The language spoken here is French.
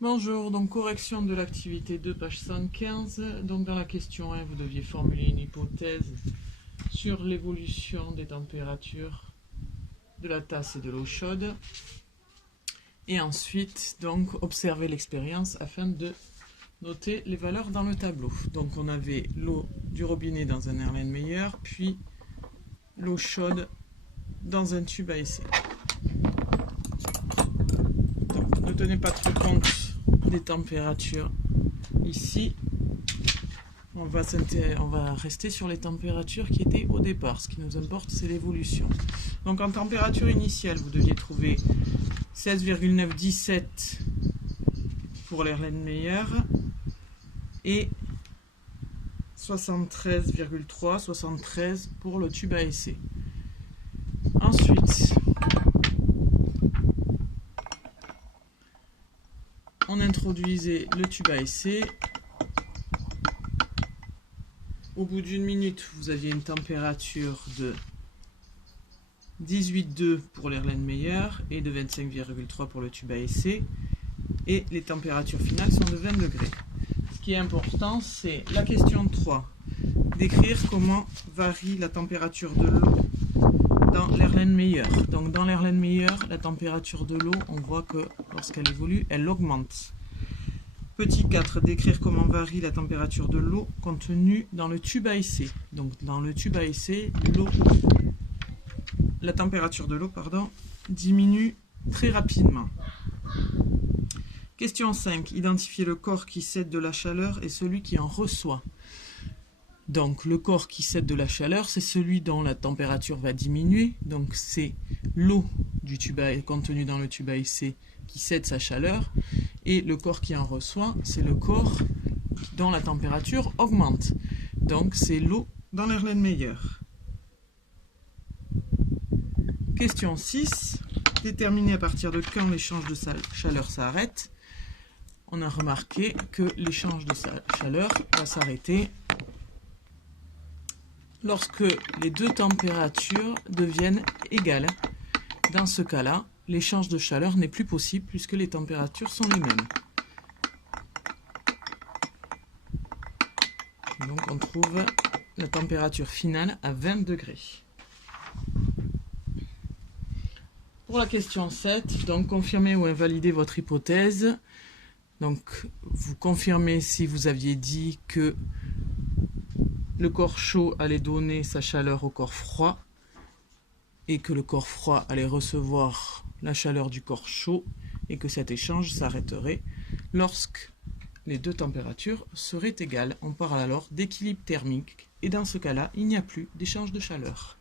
Bonjour, donc correction de l'activité 2, page 115. Donc dans la question 1, vous deviez formuler une hypothèse sur l'évolution des températures de la tasse et de l'eau chaude. Et ensuite, donc, observer l'expérience afin de noter les valeurs dans le tableau. Donc on avait l'eau du robinet dans un Erlenmeyer, puis l'eau chaude dans un tube à essai. Donc ne tenez pas trop compte des températures ici. On va rester sur les températures qui étaient au départ. Ce qui nous importe, c'est l'évolution. Donc en température initiale, vous deviez trouver 16,917 pour l'Erlenmeyer et 73,373 pour le tube à essai. Ensuite, on introduisait le tube à essai. Au bout d'une minute, vous aviez une température de 18,2 pour l'Erlenmeyer et de 25,3 pour le tube à essai. Et les températures finales sont de 20 degrés. Ce qui est important, c'est la question 3. Décrire comment varie la température de l'eau dans l'Erlenmeyer. Donc dans l'Erlenmeyer, la température de l'eau, on voit que lorsqu'elle évolue, elle augmente. Petit 4, décrire comment varie la température de l'eau contenue dans le tube à essai. Donc dans le tube à essai, la température de l'eau diminue très rapidement. Question 5, identifier le corps qui cède de la chaleur et celui qui en reçoit. Donc le corps qui cède de la chaleur, c'est celui dont la température va diminuer. Donc c'est l'eau contenue dans le tube à essai qui cède sa chaleur. Et le corps qui en reçoit, c'est le corps dont la température augmente. Donc c'est l'eau dans l'Erlenmeyer. Question 6. Déterminer à partir de quand l'échange de chaleur s'arrête. On a remarqué que l'échange de chaleur va s'arrêter lorsque les deux températures deviennent égales. Dans ce cas-là, l'échange de chaleur n'est plus possible puisque les températures sont les mêmes. Donc on trouve la température finale à 20 degrés. Pour la question 7, donc confirmez ou invalidez votre hypothèse. Donc vous confirmez si vous aviez dit que le corps chaud allait donner sa chaleur au corps froid et que le corps froid allait recevoir la chaleur du corps chaud et que cet échange s'arrêterait lorsque les deux températures seraient égales. On parle alors d'équilibre thermique et dans ce cas-là, il n'y a plus d'échange de chaleur.